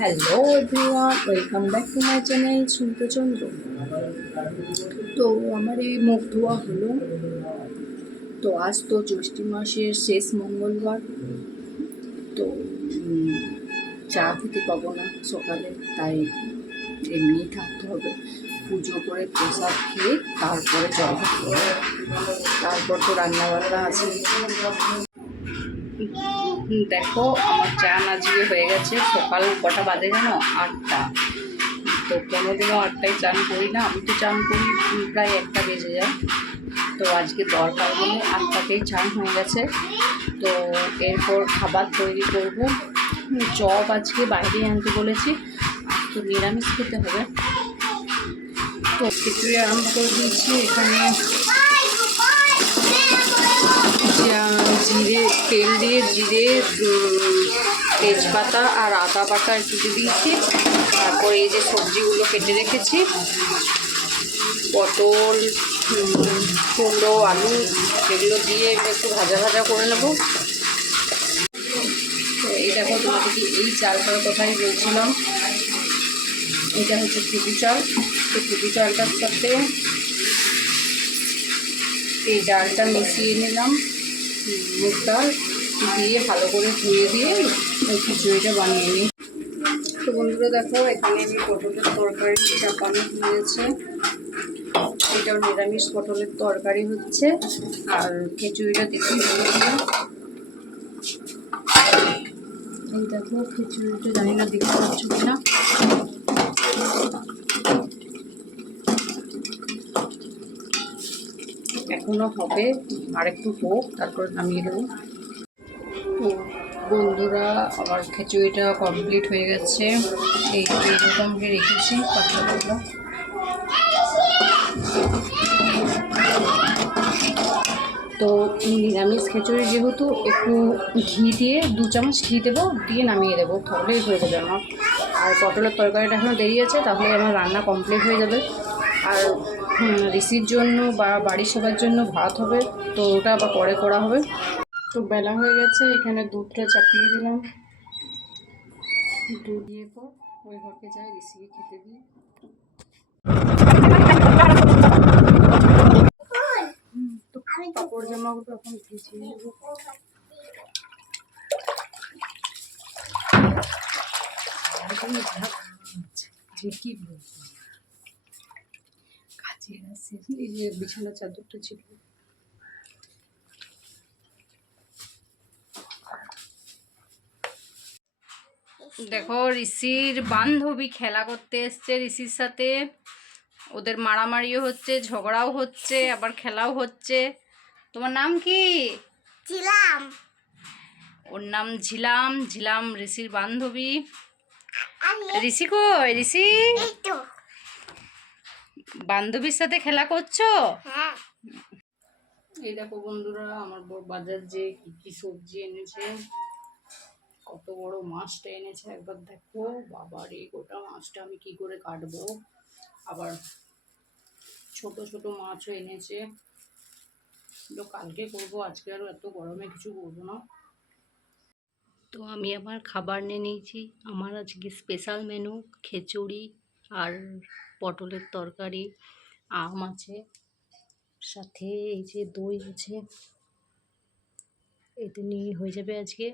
Hello everyone, welcome back to my channel শুনতে। তো আমার এই মুখ ধোয়া হলো। তো আজ তো জ্যৈষ্ঠ মাসের শেষ মঙ্গলবার। তো চা খেতে পাবো না সকালে, তাই এমনিই থাকতে হবে। পুজো করে প্রসাদ খেয়ে তারপরে জল খাবো। তারপর তো রান্নাবান্না আছে। দেখো আমার চান আজকে হয়ে গেছে। সকাল কটা বাজে জানো? 8টা। তো কোনোদিনও 8টায় চান করি না, আমি তো চান করি প্রায় 1টা বেজে যায়। তো আজকে দরকার বলে 8টাতেই চান হয়ে গেছে। তো এরপর খাবার তৈরি করব। চপ আজকে বাইরে আনতে বলেছি, আর তো নিরামিষ খেতে হবে। তো খিচুড়ি আরম্ভ করে দিয়েছি। এখানে জিরে, তেল দিয়ে জিরে, তেজপাতা আর আদা বাটা একটু দিয়ে দিয়েছি। তারপর এই যে সবজিগুলো কেটে রেখেছি, পটল, কুমড়ো, আলু, এগুলো দিয়ে একটু ভাজা ভাজা করে নেব। তো এই দেখো, তোমাদেরকে এই চালটার কথাই বলছিলাম। এটা হচ্ছে খুদু চাল। তো খুদু চালটার সাথে এই ডালটা মিশিয়ে নিলাম, মুগ ডাল দিয়ে ভালো করে ধুয়ে দিয়ে ওই খিচুড়িটা বানিয়ে নিই। তো বন্ধুরা দেখো, এখানে আমি পটলের তরকারি চাপানো হয়েছে। এটাও নিরামিষ পটলের তরকারি হচ্ছে। আর খিচুড়িটা দেখি এই দেখো, খিচুড়িটা জানি না দেখতে পাচ্ছ কিনা। এখনো হবে, আর একটু হোক, তারপর নামিয়ে দেবো। তো বন্ধুরা, আমার খিচুড়িটা কমপ্লিট হয়ে গেছে। এইরকম রেখেছি পাতলা পাতলা। তো নিরামিষ খিচুড়ি যেহেতু, একটু ঘি দিয়ে 2 চামচ ঘি দেবো, দিয়ে নামিয়ে দেবো, তাহলেই হয়ে যাবে আমার। আর পটলের তরকারিটা এখনও দেরি আছে, তাহলে আমার রান্না কমপ্লিট হয়ে যাবে। আর ঋষির জন্য বা বাড়ির সবার জন্য ভাত হবে, তো ওটা আবার পরে করা হবে। তো বেলা হয়ে গেছে, এখানে দুধটা চাপিয়ে দিলাম। দুধ দিয়ে পর ওই ঘরকে যাই, ঋষিকে খেতে দিই। তো কাপড় জামাগুলো এখন ভিজিয়ে নেবো। কি বলবো, কাজের আছে। এই যে বিছানার চাদরটা ছিল, দেখো ঋষির বান্ধবী খেলা করতে এসছে ঋষির সাথে। ওদের মারামারিও হচ্ছে, ঝগড়াও হচ্ছে, আবার খেলাও হচ্ছে। তোমার নাম কি? ঝিলাম। ওর নাম ঝিলাম। ঝিলাম ঋষির বান্ধবী। ঋষি কই? ঋষি বান্ধবীর সাথে খেলা করছো? হ্যাঁ। এই দেখো বন্ধুরা, আমার বাজার যে কি কি সবজি এনেছে। কত বড় মাছটা এনেছে একবার দেখো। বাবারে, গোটা মাছটা আমি কি করে কাটবো। আবার ছোট ছোট মাছও এনেছে। কালকে করবো, আজকে আর এত গরমে কিছু করবো না। তো আমি আমার খাবার নিয়ে নিয়েছি। আমার আজকে স্পেশাল মেনু খিচুড়ি আর পটলের তরকারি, আম আছে, সাথে এই যে দই আছে। এটা নিয়ে হয়ে যাবে আজকে।